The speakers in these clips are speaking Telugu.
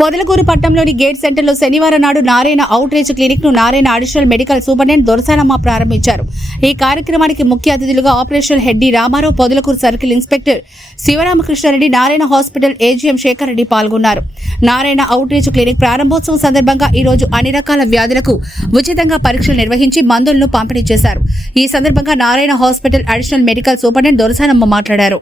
పొదలకూరు పట్టణంలోని గేట్ సెంటర్లో శనివారం నాడు నారాయణ అవుట్ రీచ్ క్లినిక్ ను Narayana additional medical superintendent Dorasanamma ప్రారంభించారు. ఈ కార్యక్రమానికి ముఖ్య అతిథులుగా operation head D Ramarao, Podalakuru circle inspector Sivaramakrishnareddy, Narayana hospital AGM Sekhar Reddy పాల్గొన్నారు. నారాయణ అవుట్ రీచ్ క్లినిక్ ప్రారంభోత్సవం సందర్భంగా ఈ రోజు అన్ని రకాల వ్యాధులకు ఉచితంగా పరీక్షలు నిర్వహించి మందులను పంపిణీ చేశారు. ఈ సందర్భంగా Narayana hospital additional medical superintendent Dorasanamma మాట్లాడారు.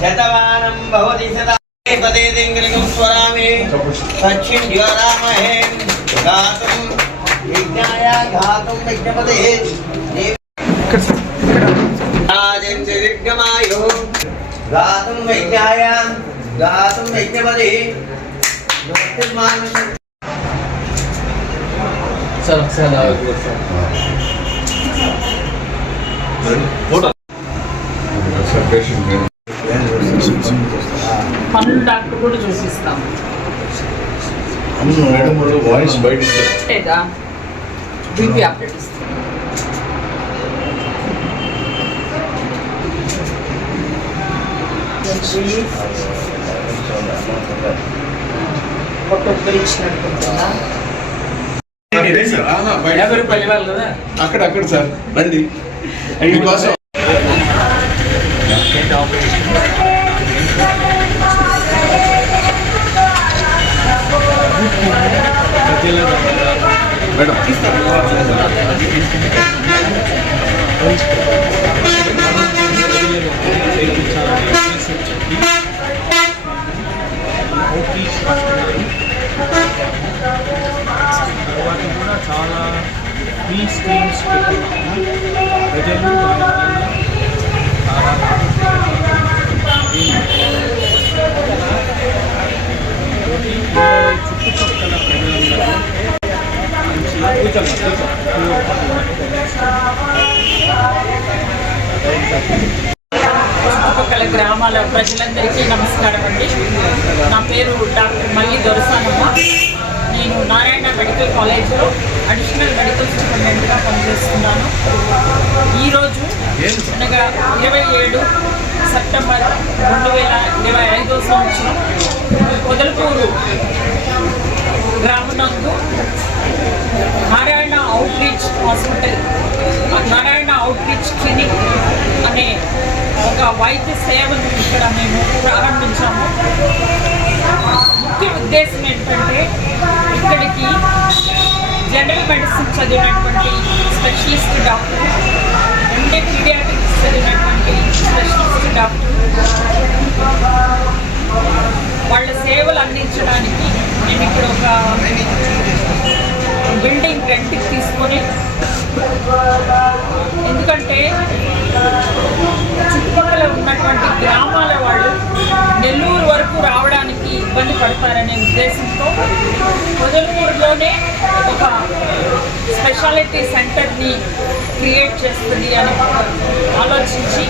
శతమానం భవతి శతాధిపతిం స్వరామి దక్షిణ జ్వరామహే గాతుం విజ్ఞాయ ఘాతుం విజ్ఞపతే రాజేంద్ర దీర్ఘమాయు గాతుం విజ్ఞాయ గాతుం విజ్ఞపతే పన్నుల డాక్టర్ కూడా చూసిస్తాము. వాయిస్ బయట లేదా బీపీ అప్డేట్ ఇస్తాం. ఒక్కొక్కరు ఇచ్చినట్టుంటుందా? అక్కడ సార్ రండి మీకోసం. మేడం తర్వాత కూడా చాలా ఫ్రీ స్కీమ్స్ పెట్టుకున్నాము. ప్రజలు చుట్టుపక్కల ప్రజలందరూ చుట్టుపక్కల గ్రామాల ప్రజలందరికీ నమస్కారం అండి. నా పేరు డాక్టర్ మల్లి దొరసానమ్మ. నేను నారాయణ మెడికల్ కాలేజ్లో అడిషనల్ మెడికల్ సూపరింటెండెంట్గా పనిచేస్తున్నాను. ఈరోజు అనగా 27 సెప్టెంబర్ 2025 పొదలకూరు గ్రామనందు Narayana outreach hospital, Narayana outreach clinic అనే ఒక వైద్య సేవను ఇక్కడ మేము ప్రారంభించాము. ముఖ్య ఉద్దేశం ఏంటంటే ఇక్కడికి జనరల్ మెడిసిన్ చదివినటువంటి స్పెషలిస్ట్ డాక్టర్, అంటే పీడియాట్రిక్స్ చదివినటువంటి స్పెషలిస్ట్ డాక్టర్ వాళ్ళ సేవలు అందించడానికి నేను ఇక్కడ ఒక బిల్డింగ్ రెంట్కి తీసుకొని, ఎందుకంటే చుట్టుపక్కల ఉన్నటువంటి గ్రామాల వాళ్ళు నెల్లూరు వరకు రావడానికి ఇబ్బంది పడతారనే ఉద్దేశంతో పొదలకూరులోనే ఒక స్పెషాలిటీ సెంటర్ని క్రియేట్ చేస్తుంది అని ఆలోచించి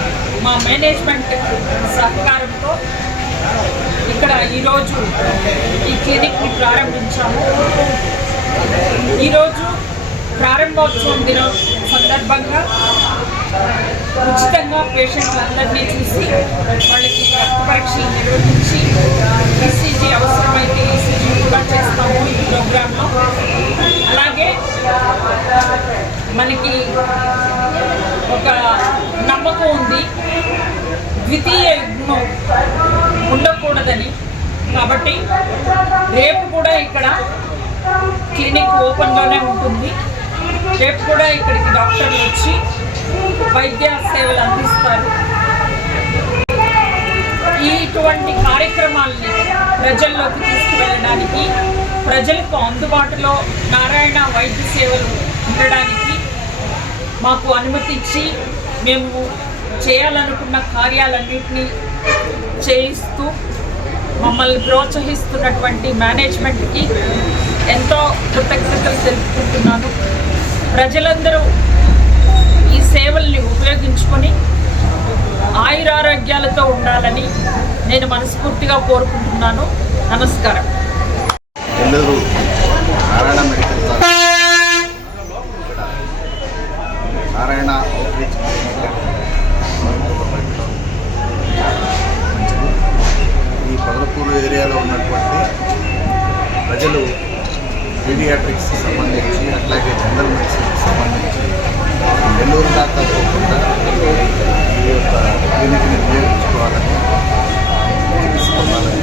మా మేనేజ్మెంట్ సహకారంతో ఇక్కడ ఈరోజు ఈ క్లినిక్ని ప్రారంభించాము. ఈరోజు ప్రారంభోత్సవం దినం సందర్భంగా ఉచితంగా పేషెంట్లందరినీ చూసి వాళ్ళకి రక్త పరీక్షలు నిర్వహించి ఈసీజీ అవసరమైతే ఈసీజీ కూడా చేస్తాము ఈ ప్రోగ్రాంలో. అలాగే మనకి ఒక నమ్మకం ఉంది, ద్వితీయ యుగ్మం ఉండకూడదని. కాబట్టి రేపు కూడా ఇక్కడ క్లినిక్ ఓపెన్లోనే ఉంటుంది. రేపు కూడా ఇక్కడికి డాక్టర్లు వచ్చి వైద్య సేవలు అందిస్తారు. ఇటువంటి కార్యక్రమాలని ప్రజల్లోకి తీసుకువెళ్ళడానికి, ప్రజలకు అందుబాటులో నారాయణ వైద్య సేవలు ఉండడానికి మాకు అనుమతి ఇచ్చి మేము చేయాలనుకున్న కార్యాలన్నింటినీ చేయిస్తూ మమ్మల్ని ప్రోత్సహిస్తున్నటువంటి మేనేజ్మెంట్కి ఎంతో కృతజ్ఞతలు తెలుపుకుంటున్నాను. ప్రజలందరూ ఈ సేవల్ని ఉపయోగించుకొని ఆయురారోగ్యాలతో ఉండాలని నేను మనస్ఫూర్తిగా కోరుకుంటున్నాను. నమస్కారం. నెల్లూరు నారాయణ మెడికల్ కాలేజ్ ఇక్కడ నారాయణ అవుట్రీచ్ క్లినిక్ పెట్టడం మంచిది. ఈ పొదలకూరు ఏరియాలో ఉన్నటువంటి ప్రజలు పీడియాట్రిక్స్కి సంబంధించి అట్లాగే జనరల్ మెడిసిన్కి సంబంధించి నెల్లూరు దాకా పోకుండా ఈ యొక్క క్లినిక్ని ఉపయోగించుకోవాలని తెలుసుకోవాలని